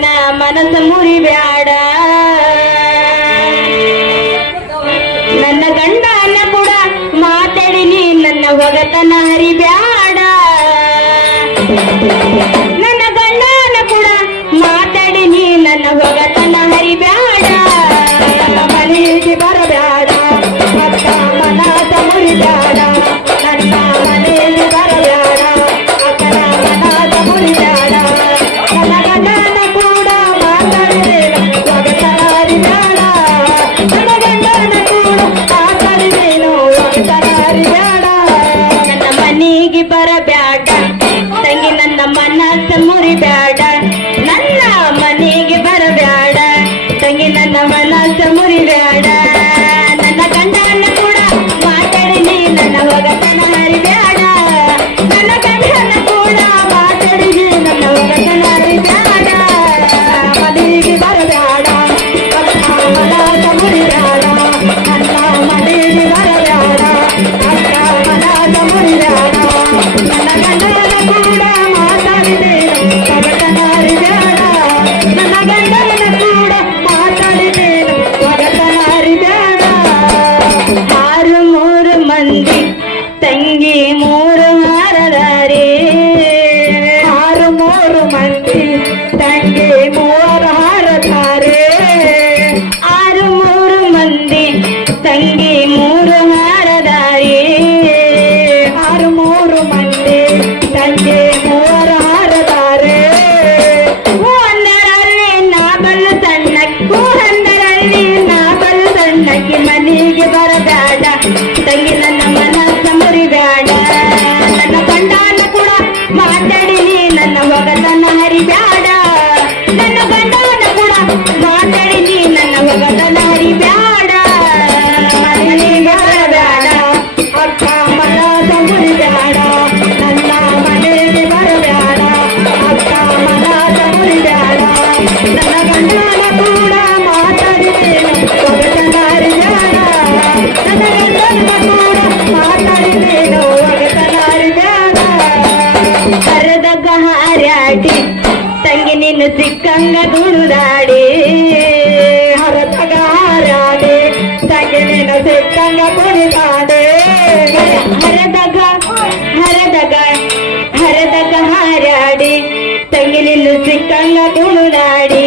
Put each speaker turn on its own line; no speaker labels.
ನನ್ನ ಮುರಿ ಬ್ಯಾಡ ನನ್ನ ಗಂಡನ ಕೂಡ ಮಾತಾಡಿನಿ ನನ್ನ ಹೊಗತನ ಹರಿಬ್ಯಾಡ. ನನ್ನ ಗಂಡನ ಕೂಡ ಮಾತಾಡಿನಿ ನನ್ನ ಹೊಗ ತಂಗಿ ನನ್ನ ಮನಸ್ಸು ಮುರಿಬೇಡ Dale. ಸಿಕ್ಕಲ್ಲ ತುಳುನಾಡಿ